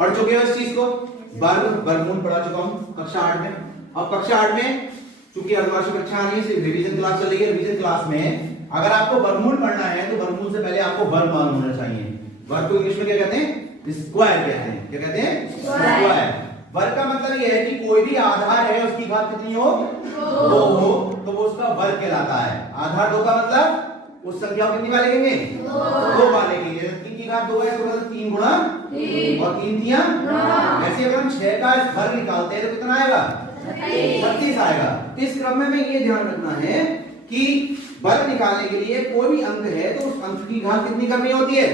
पढ़ चुके हो इस चीज को, वर्ग वर्गमूल पढ़ा चुका हूं कक्षा 8 में। अब कक्षा 8 में चूंकि अर्धवार्षिक कक्षा आ रही है, सिर्फ रिवीजन क्लास चल रही है, रिवीजन क्लास में अगर आपको वर्गमूल पढ़ना है तो वर्गमूल से पहले आपको वर्ग मालूम होना चाहिए। वर्ग को इंग्लिश में क्या कहते हैं? स्क्वायर कहते हैं। क्या कहते हैं? स्क्वायर। वर्ग का मतलब यह है कि कोई भी आधार है उसकी घात कितनी हो? 2 हो, तो वो उसका वर्ग कहलाता है। आधार 2 का मतलब उस संख्या को कितनी बार लिखेंगे? 2 बार लिखेंगे। 3 की घात 2 है तो मतलब 3 गुणा और 3 दिया। ऐसे अगर हम 6 का वर्ग निकालते हैं तो कितना आएगा? 36 आएगा। इस क्रम में हमें ये ध्यान रखना है कि वर्ग निकालने के लिए कोई भी अंक है तो उस अंक की घात कितनी करनी होती है?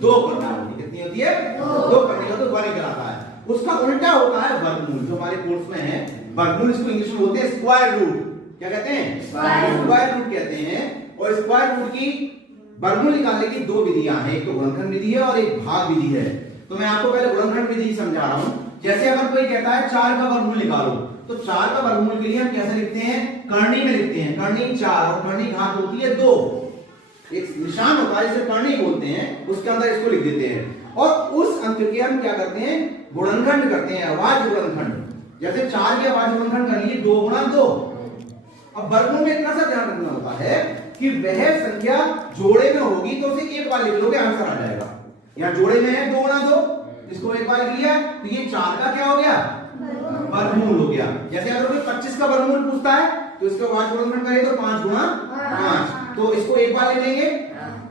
2 करनी होती है। कितनी होती है? 2 करनी हो तो वर्ग कहलाता है। उसका उल्टा होता है वर्गमूल, जो हमारे कोर्स में है वर्गमूल। इसको इंग्लिश में बोलते हैं स्क्वायर रूट। क्या कहते हैं? स्क्वायर रूट कहते हैं। और स्क्वायर रूट की वर्गमूल निकालने की 2 विधियां हैं, एक तो गुणनखंड विधि है और एक भाग विधि है। तो मैं आपको पहले गुणनखंड विधि समझा रहा हूं। जैसे अगर कोई कहता है 4 का वर्गमूल निकालो, तो 4 का वर्गमूल के लिए हम कैसे लिखते हैं? करनी में लिखते हैं। करनी 4 और करनी घात होती है 2। एक निशान होता है जिसे करनी बोलते हैं, उसके अंदर इसको लिख देते हैं। और उस अंक के हम क्या करते हैं? गुणनखंड करते हैं, अभाज्य गुणनखंड। जैसे 4 के अभाज्य गुणनखंड कर लिए 2 गुणा 2। अब वर्गमूल में इतना सा ध्यान रखना होता है कि वह संख्या जोड़े में होगी तो उसे एक बार लिख लोगे, आंसर आ जाएगा। यहाँ जोड़े में है 2 गुणा 2, इसको एक बार लिख लिया तो ये 4 का क्या हो गया? वर्गमूल हो गया। जैसे अगर कोई 25 का वर्गमूल पूछता है तो इसका अभाज्य गुणनखंड करें तो 5 गुणा 5, तो इसको एक बार ले लेंगे,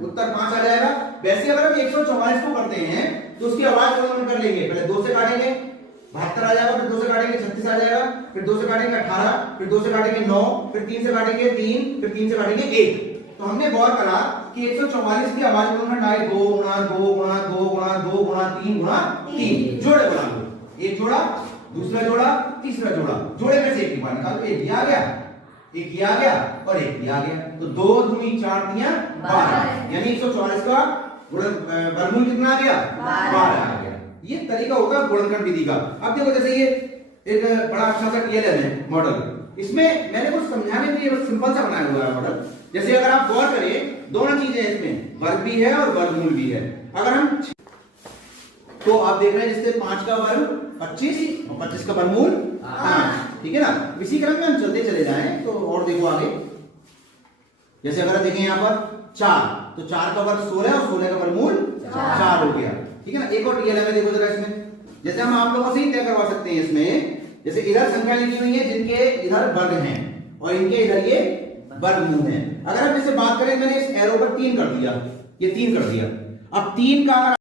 उत्तर 5 आ जाएगा। वैसे अगर हम 144 को करते हैं तो उसकी अभाज्य गुणनखंड कर लेंगे। पहले 2 से काटेंगे 72 आ जाएगा, फिर 2 से काटेंगे 36 आ जाएगा, फिर 2 से काटेंगे 18, फिर 2 से काटेंगे 9, फिर 3 से काटेंगे 3, फिर 3 से काटेंगे 1। तो हमने गौर करा कि 144 की अभाज्य गुणनखंड आए 2 गुणा 2 गुणा 2 गुणा 2 गुणा 3 गुणा 3। जोड़े बना लो, एक जोड़ा, दूसरा जोड़ा, तीसरा जोड़ा, जोड़े में से एक ही बार निकालो। एक ये आ गया, एक ये आ गया और एक ये आ गया, तो 2 दूनी 4 दिया 12, यानी 144 का वर्गमूल कितना आ गया? 12 आ गया। ये तरीका होगा गुणनखंड विधि का। अब देखो जैसे ये एक बड़ा अच्छा सा टीएलएम है मॉडल, इसमें मैंने कुछ समझाने के लिए बस सिंपल सा बनाया हुआ है मॉडल। जैसे अगर आप गौर करें, दोनों चीजें इसमें वर्ग भी है और वर्गमूल भी है। अगर हम तो आप देख रहे हैं जिससे 5 का वर्ग 25 और 25 का वर्गमूल 5, ठीक है ना। इसी क्रम में हम चलते चले जाएं तो और देखो आगे, जैसे अगर देखें यहाँ पर 4, तो 4 का वर्ग 16 और 16 का वर्गमूल 4 हो गया, ठीक है ना। एक और टीएलएम है, देखो जरा इसमें, जैसे हम आप लोगों से ही तय करवा सकते हैं इसमें। जैसे इधर संख्या लिखी हुई है जिनके इधर वर्ग हैं और इनके इधर ये वर्गमूल है। अगर हम इससे बात करें, मैंने इस एरो पर 3 कर दिया, ये 3 कर दिया। अब 3 का